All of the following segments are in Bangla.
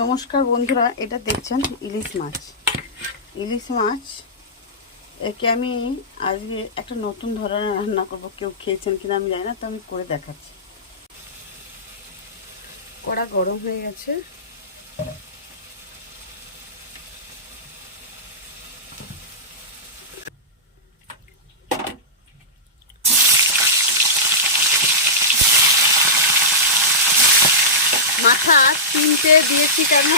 নমস্কার বন্ধুরা, এটা দেখছেন ইলিশ মাছ। ইলিশ মাছ, একে আমি আজকে একটা নতুন ধরনের রান্না করব। কেউ খেয়েছেন কিনা আমি জানি না, তো আমি করে দেখাচ্ছি। কড়া গরম হয়ে গেছে। মাথা, তিনটে দিয়েছি কেন?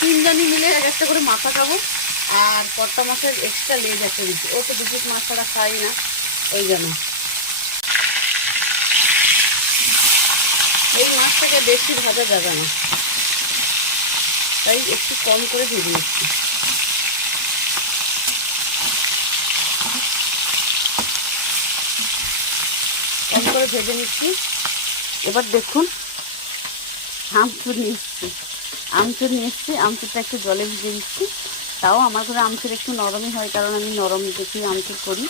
তিনজনই মিলে এক একটা করে মাথা খাব। আর কর্তা মাছের এক্সট্রা লেজ একটা দিচ্ছি ও তো দুপুর মাছ ছাড়া খাই না, ওই জন্য। এই মাছটাকে বেশি ভাজা যাবে না। তাই একটু কম করে ভেজে নিচ্ছি। কম করে ভেজে নিচ্ছি। এবার দেখুন আমচুর নিয়ে এসছি। আমচুর নিয়ে এসছি, আমচুরটা একটু জলে ভিজে দিচ্ছি। তাও আমার ঘরে আমচুর একটু নরমই হয়, কারণ আমি নরম দেখি আমচুর করি।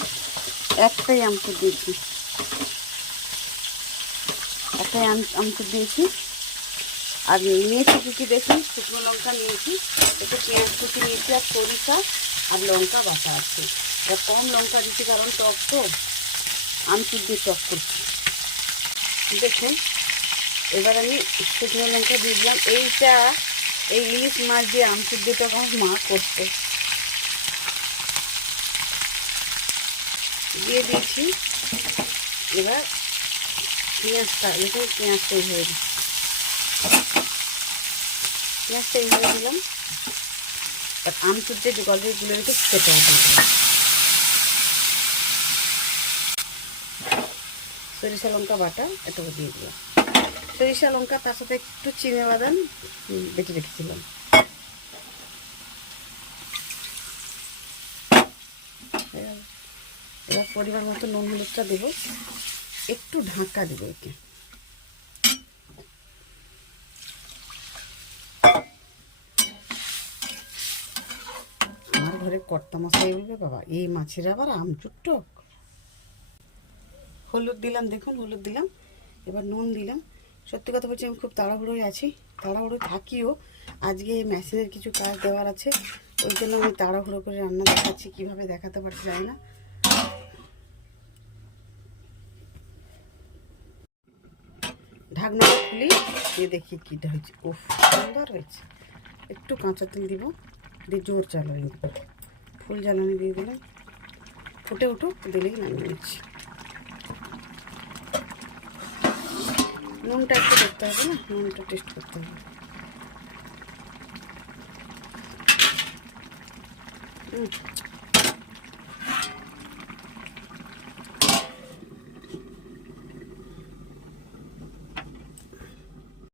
একটাই আমচুর দিয়েছি। একটাই আম- আমচুর দিয়েছি। আর নিয়েছি কী কী দেখুন? শুকনো লঙ্কা নিয়েছি, একটু পেঁয়াজ কুচি নিয়েছি, আর সরিষা আর লঙ্কা বাটা আছে। এবার কম লঙ্কা দিচ্ছি, কারণ টক তো। আমচুর দিয়ে টক করছি। দেখুন এবার আমি শুকনো লঙ্কা দিয়ে দিলাম। এইটা, এই ইলিশ মাছ দিয়ে আমচুর দিতে আমার মা করতো। দিয়ে দিয়েছি। এবার পেঁয়াজটা এরকম পেঁয়াজটা এইভাবে দিচ্ছি পেঁয়াজটা এইভাবে দিলাম আর আমচুর দিয়ে গল্পেরগুলো রেখে দিয়ে দিলাম। সরিষা লঙ্কা বাটা এটাকে দিয়ে দিলাম। সরিষা লঙ্কা, তার সাথে একটু চিনে বাদাম বেটে রেখেছিলাম। এবার পরিমাণ মতো নুন হলুদটা দেবো। একটু ঢাকা দেবো একে। আমার ঘরে কর্তা মশাই বলবে, বাবা, এই মাছের আবার আমচুর টক হলুদ দিলাম, দেখুন, হলুদ দিলাম। এবার নুন দিলাম। সত্যি কথা বলছি, আমি খুব তাড়াহুড়োয় আছি তাড়াহুড়ো থাকিও। আজকে মেশিনের কিছু কাজ দেওয়ার আছে, ওই জন্য আমি তাড়াহুড়ো করে রান্না দেখাচ্ছি, কীভাবে দেখাতে পারছি জানি না। ঢাকনাটা খুলি, দিয়ে দেখি কীটা হয়েছে। উফ, সুন্দর হয়েছে। একটু কাঁচা তেল দিব, দিয়ে জোর জ্বালানি ফুল জ্বালানি দিয়ে দিলাম। ফুটে উঠুক, দিলেই নামিয়ে নিচ্ছি। নুনটা একটু দেখতে হবে না? নুনটা টেস্ট করতে হবে। হুম,